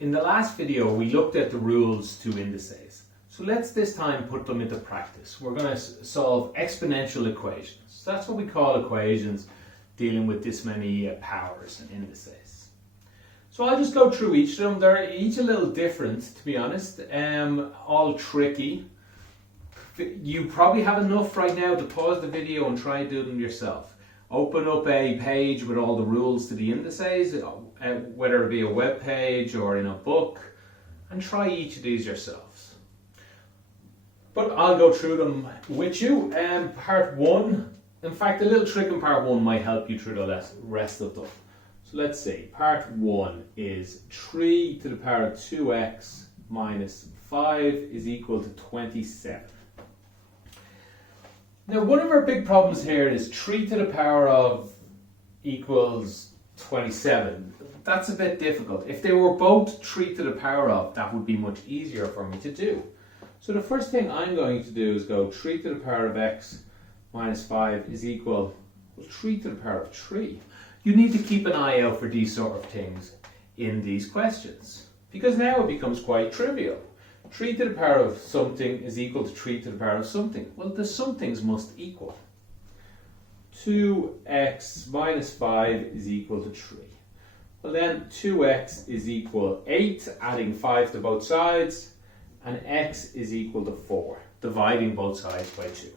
In the last video, we looked at the rules to indices. So let's this time put them into practice. We're going to solve exponential equations. So that's what we call equations dealing with this many powers and indices. So I'll just go through each of them. They're each a little different, to be honest, all tricky. You probably have enough right now to pause the video and try and do them yourself. Open up a page with all the rules to the indices, whether it be a web page or in a book, and try each of these yourselves. But I'll go through them with you. Part 1, in fact, a little trick in part 1 might help you through the rest of them. So let's see, part 1 is 3 to the power of 2x minus 5 is equal to 27. Now, one of our big problems here is 3 to the power of equals 27. That's a bit difficult. If they were both 3 to the power of, that would be much easier for me to do. So the first thing I'm going to do is go 3 to the power of x minus 5 is equal to 3 to the power of 3. You need to keep an eye out for these sort of things in these questions, because now it becomes quite trivial. 3 to the power of something is equal to 3 to the power of something. Well, the somethings must equal. 2x minus 5 is equal to 3. Well then, 2x is equal 8, adding 5 to both sides, and x is equal to 4, dividing both sides by 2.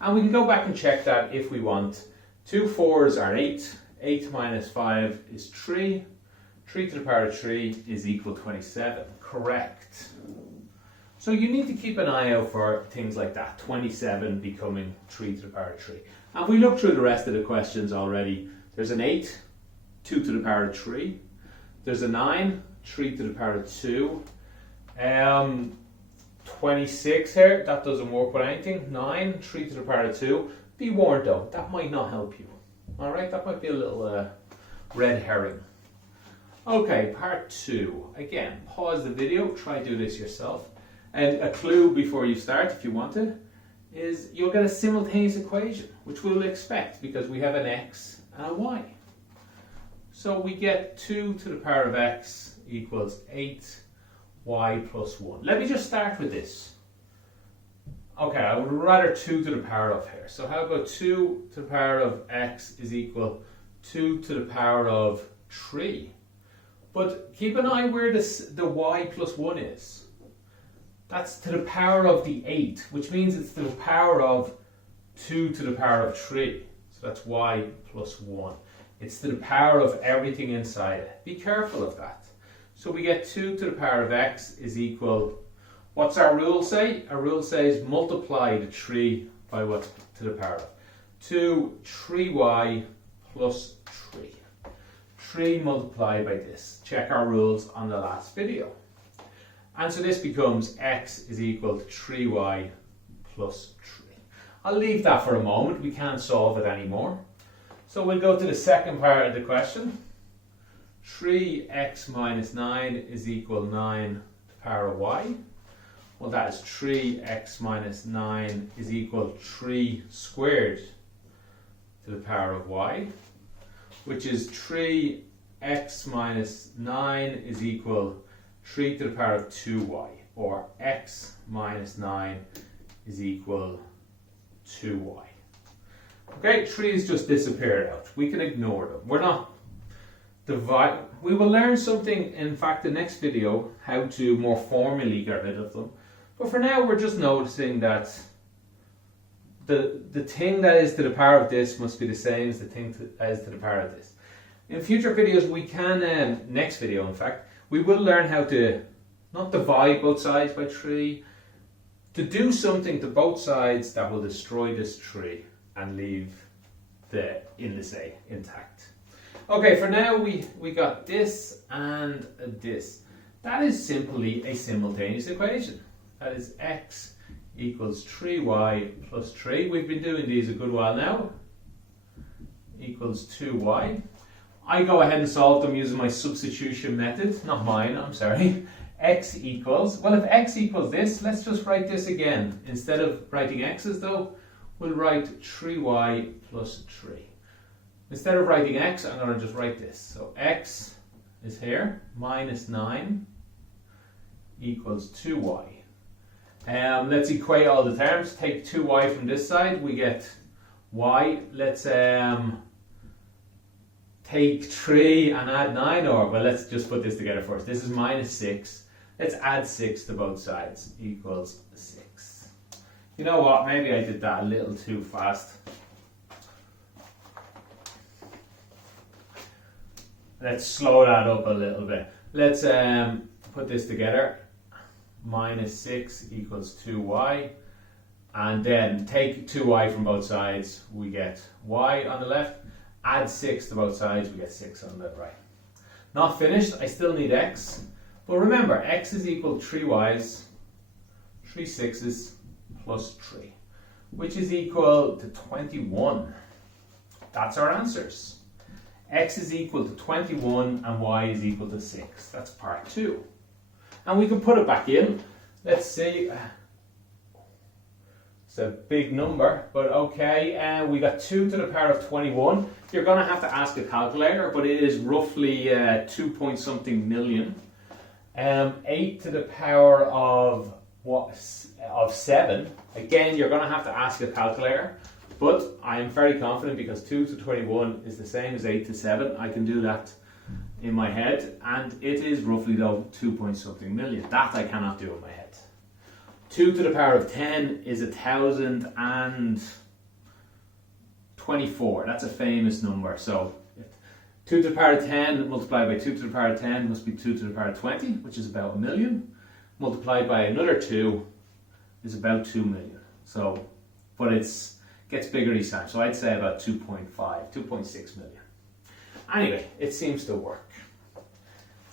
And we can go back and check that if we want. 2 4s are 8, 8 minus 5 is 3, 3 to the power of 3 is equal to 27. Correct. So you need to keep an eye out for things like that, 27 becoming 3 to the power of 3. And we looked through the rest of the questions already. There's an 8, 2 to the power of 3. There's a 9, 3 to the power of 2. 26 here, that doesn't work with anything. 9, 3 to the power of 2. Be warned though, that might not help you. Alright, that might be a little red herring. Okay, part 2. Again, pause the video, try to do this yourself. And a clue before you start, if you want it, is you'll get a simultaneous equation, which we'll expect because we have an x and a y. So we get 2 to the power of x equals 8y plus 1. Let me just start with this. Okay, I would rather 2 to the power of here. So how about 2 to the power of x is equal 2 to the power of 3. But keep an eye where the y plus 1 is. That's to the power of the 8, which means it's to the power of 2 to the power of 3. So that's y plus 1. It's to the power of everything inside it. Be careful of that. So we get 2 to the power of x is equal, what's our rule say? Our rule says multiply the 3 by what's to the power of. 3y plus 3. 3 multiplied by this. Check our rules on the last video. And so this becomes x is equal to 3y plus 3. I'll leave that for a moment. We can't solve it anymore. So we'll go to the second part of the question. 3x minus 9 is equal 9 to the power of y. Well, that is 3x minus 9 is equal 3 squared to the power of y, which is 3x minus 9 is equal 3 to the power of 2y, or x minus 9 is equal 2y. Okay, 3's just disappeared out. We can ignore them. We're not dividing. We will learn something, in fact, the next video, how to more formally get rid of them. But for now, we're just noticing that the thing that is to the power of this must be the same as the thing that is to the power of this. In future videos, we can, next video in fact, we will learn how to not divide both sides by 3, to do something to both sides that will destroy this 3 and leave the indice intact. Okay, for now we got this and this. That is simply a simultaneous equation. That is x equals 3y plus 3. We've been doing these a good while now. Equals 2y. I go ahead and solve them using my substitution method, not mine, I'm sorry. X equals, well, if x equals this, let's just write this again. Instead of writing x's though, we'll write 3y plus 3. Instead of writing x, I'm going to just write this. So x is here, minus 9 equals 2y. Let's equate all the terms. Take 2y from this side, we get y. Let's take 3 and add 9, or well, let's just put this together first. This is minus 6. Let's add 6 to both sides, equals 6. You know what, maybe I did that a little too fast. Let's slow that up a little bit. Let's put this together. Minus 6 equals 2y. And then take 2y from both sides, we get y on the left. Add 6 to both sides, we get 6 on the right. Not finished, I still need x. But remember, x is equal to 3 y's, 3 6's, plus 3, which is equal to 21. That's our answers. X is equal to 21 and y is equal to 6. That's part 2. And we can put it back in. Let's see. It's a big number, but okay. We got 2 to the power of 21. You're going to have to ask a calculator, but it is roughly 2 point something million. 8 to the power of what? Of 7. Again, you're going to have to ask a calculator, but I am very confident because 2 to 21 is the same as 8 to 7. I can do that in my head, and it is roughly though 2 point something million. That I cannot do in my head. 2 to the power of 10 is 1024. That's a famous number. So 2 to the power of 10 multiplied by 2 to the power of 10 must be 2 to the power of 20, which is about a million. Multiplied by another 2 is about 2 million. So, but it's gets bigger each time. So I'd say about 2.5, 2.6 million. Anyway, it seems to work.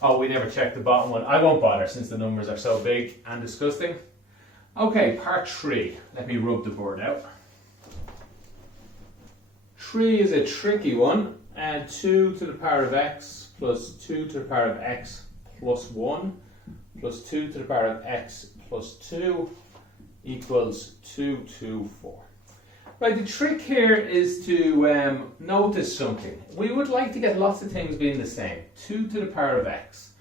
Oh, we never checked the bottom one. I won't bother since the numbers are so big and disgusting. Okay, part 3. Let me rub the board out. 3 is a tricky one. 2 to the power of x plus 2 to the power of x plus 1 plus 2 to the power of x plus 2 equals 224. Right, the trick here is to notice something. We would like to get lots of things being the same. 2 to the power of x.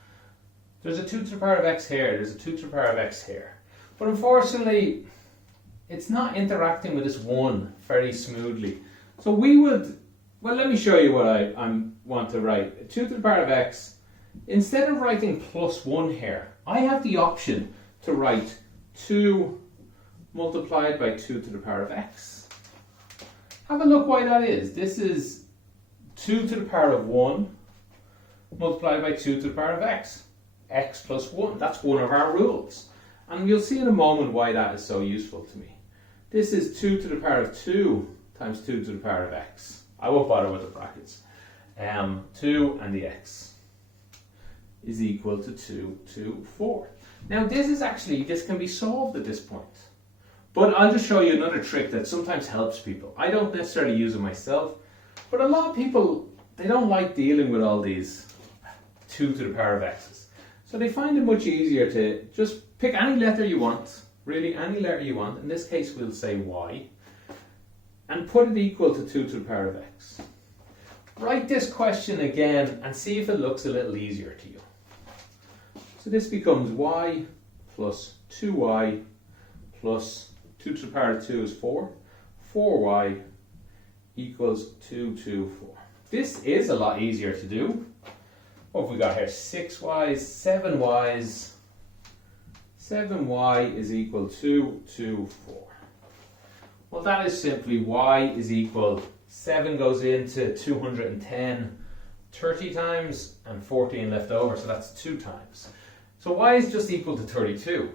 There's a 2 to the power of x here, there's a 2 to the power of x here. But unfortunately, it's not interacting with this 1 very smoothly. So we would, well, let me show you what I want to write. 2 to the power of x, instead of writing plus 1 here, I have the option to write 2 multiplied by 2 to the power of x. Have a look why that is. This is 2 to the power of 1 multiplied by 2 to the power of x. X plus 1. That's one of our rules. And you'll see in a moment why that is so useful to me. This is 2 to the power of 2 times 2 to the power of x. I won't bother with the brackets. 2 and the x is equal to 2 to 4. Now this can be solved at this point. But I'll just show you another trick that sometimes helps people. I don't necessarily use it myself, but a lot of people, they don't like dealing with all these 2 to the power of x's. So they find it much easier to just pick any letter you want, really any letter you want. In this case, we'll say y, and put it equal to 2 to the power of x. Write this question again and see if it looks a little easier to you. So this becomes y plus 2y plus 2 to the power of 2 is 4. 4y equals 224. This is a lot easier to do. What have we got here? 6y's, 7y's. 7y is equal to 224. Well, that is simply y is equal, 7 goes into 210 30 times and 14 left over, so that's 2 times. So y is just equal to 32.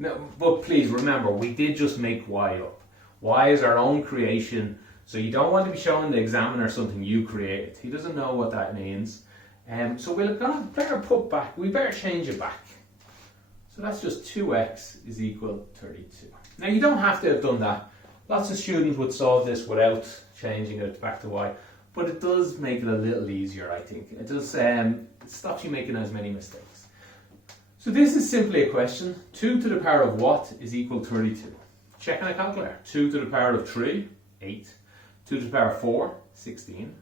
No, but please remember, we did just make y up. Y is our own creation, so you don't want to be showing the examiner something you created. He doesn't know what that means. So we better change it back. So that's just 2x is equal to 32. Now you don't have to have done that. Lots of students would solve this without changing it back to y, but it does make it a little easier, I think. It does it stops you making as many mistakes. So this is simply a question. 2 to the power of what is equal to 32? Check on a calculator. 2 to the power of 3, 8. 2 to the power of 4, 16.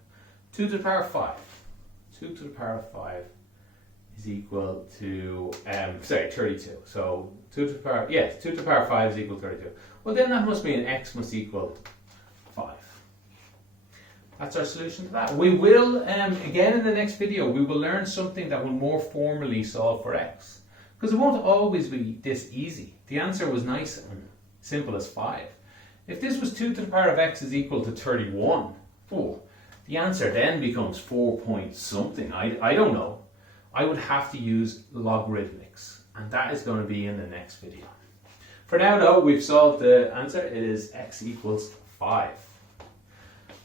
2 to the power of 5. 2 to the power of 5 is equal to, 32. So 2 to the power, yes, 2 to the power 5 is equal to 32. Well, then that must mean x must equal 5. That's our solution to that. We will, again in the next video, we will learn something that will more formally solve for x. Because it won't always be this easy. The answer was nice and simple as 5. If this was 2 to the power of x is equal to 31, the answer then becomes 4 point something. I don't know. I would have to use logarithmics, and that is going to be in the next video. For now though, we've solved the answer. It is x equals 5.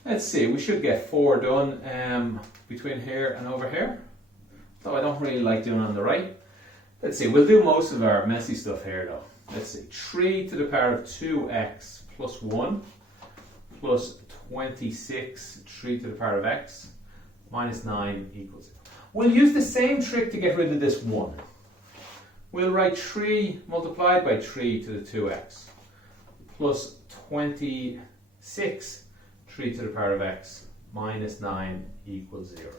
Let's see, we should get 4 done between here and over here. Though I don't really like doing it on the right. Let's see, we'll do most of our messy stuff here though. Let's see, 3 to the power of 2x plus 1 plus 26, 3 to the power of x minus 9 equals 0. We'll use the same trick to get rid of this 1. We'll write 3 multiplied by 3 to the 2x plus 26, 3 to the power of x minus 9 equals 0.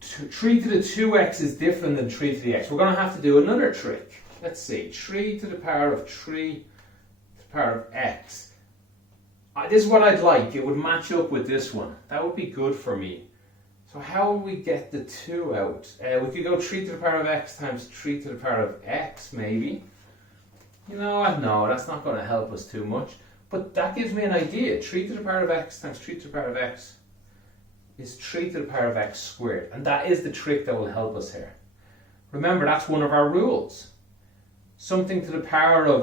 3 to the 2x is different than 3 to the x. We're going to have to do another trick. Let's see, 3 to the power of 3 to the power of x. This is what I'd like. It would match up with this one. That would be good for me. So how will we get the 2 out? We could go 3 to the power of x times 3 to the power of x, maybe. You know what? No, that's not going to help us too much. But that gives me an idea. 3 to the power of x times 3 to the power of x is 3 to the power of x squared. And that is the trick that will help us here. Remember, that's one of our rules. Something to the power of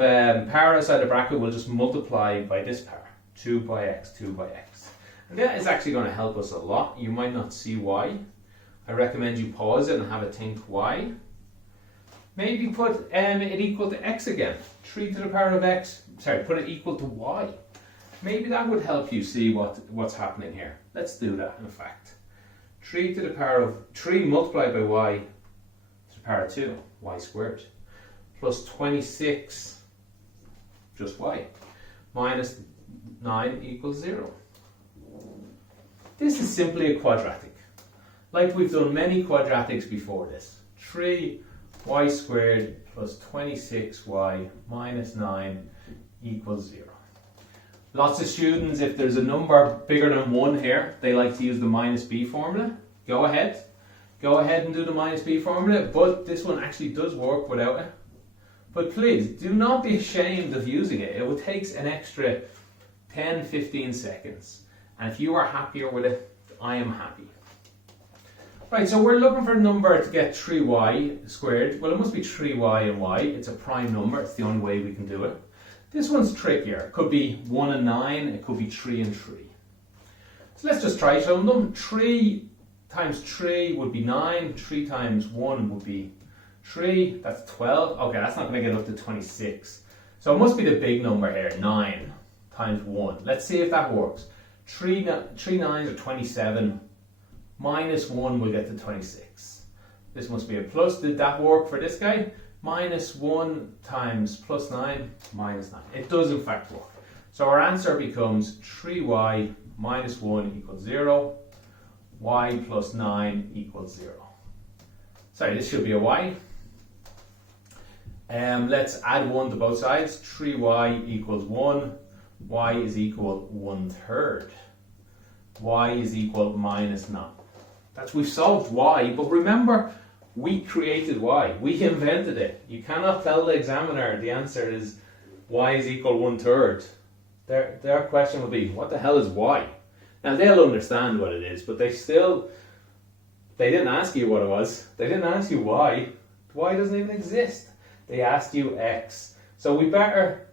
power outside the bracket will just multiply by this power. 2 by x, 2 by x. And that is actually going to help us a lot. You might not see why. I recommend you pause it and have a think why. Maybe put it equal to x again. 3 to the power of x, put it equal to y. Maybe that would help you see what's happening here. Let's do that, in fact. 3 to the power of 3 multiplied by y to the power of 2, y squared, plus 26, just y, minus 9 equals 0. This is simply a quadratic. Like we've done many quadratics before this. 3y squared plus 26y minus 9 equals 0. Lots of students, if there's a number bigger than 1 here, they like to use the minus b formula. Go ahead. Go ahead and do the minus b formula, but this one actually does work without it. But please, do not be ashamed of using it. It takes an extra 10-15 seconds. And if you are happier with it, I am happy. Right, so we're looking for a number to get 3y squared. Well, it must be 3y and y. It's a prime number. It's the only way we can do it. This one's trickier. It could be 1 and 9. It could be 3 and 3. So let's just try some of them. 3 times 3 would be 9. 3 times 1 would be 3. That's 12. Okay, that's not going to get up to 26. So it must be the big number here. 9 times 1. Let's see if that works. 3 nines are 27. Minus 1 will get to 26. This must be a plus. Did that work for this guy? Minus 1 times plus 9, minus 9. It does in fact work. So our answer becomes 3y minus 1 equals 0. Y plus 9 equals 0. Sorry, this should be a y. Let's add 1 to both sides. 3y equals 1. Y is equal 1/3. Y is equal minus 9. We've solved y, but remember, we created y. We invented it. You cannot tell the examiner the answer is y is equal 1/3. Their question will be, what the hell is y? Now they'll understand what it is, but they didn't ask you what it was. They didn't ask you why. Y doesn't even exist. They asked you x. So we better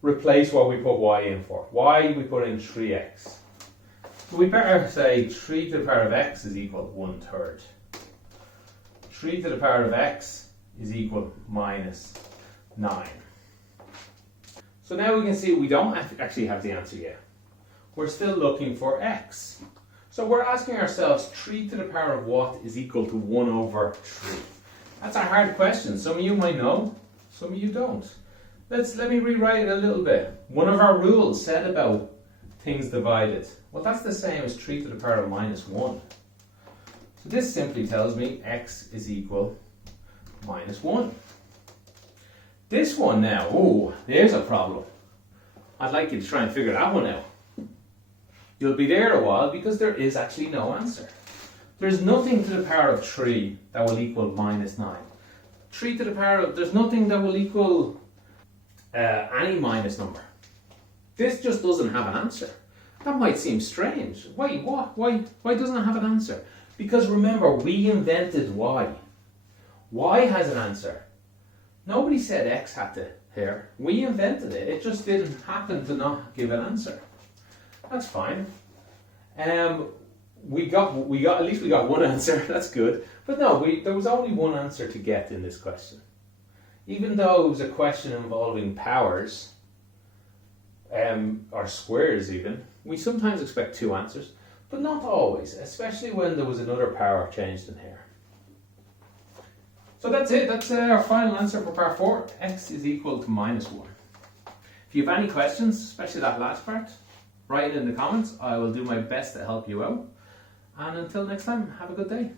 replace what we put y in for. Y we put in 3x. So we better say 3 to the power of x is equal 1/3. 3 to the power of x is equal minus 9. So now we can see we don't actually have the answer yet. We're still looking for x. So we're asking ourselves 3 to the power of what is equal to 1/3. That's a hard question. Some of you might know, some of you don't. Let me rewrite it a little bit. One of our rules said about things divided. Well, that's the same as 3 to the power of minus 1. So this simply tells me x is equal minus 1. This one now, oh, there's a problem. I'd like you to try and figure that one out. You'll be there a while because there is actually no answer. There's nothing to the power of 3 that will equal minus 9. 3 to the power of, there's nothing that will equal any minus number. This just doesn't have an answer. That might seem strange. Why? What? Why doesn't it have an answer? Because remember, we invented y. Y has an answer. Nobody said x had to here. We invented it. It just didn't happen to not give an answer. That's fine. We got at least we got one answer. That's good. But no, there was only one answer to get in this question. Even though it was a question involving powers, or squares even, we sometimes expect two answers, but not always, especially when there was another power changed in here. So that's it. That's our final answer for part 4. X is equal to minus 1. If you have any questions, especially that last part, write it in the comments. I will do my best to help you out. And until next time, have a good day.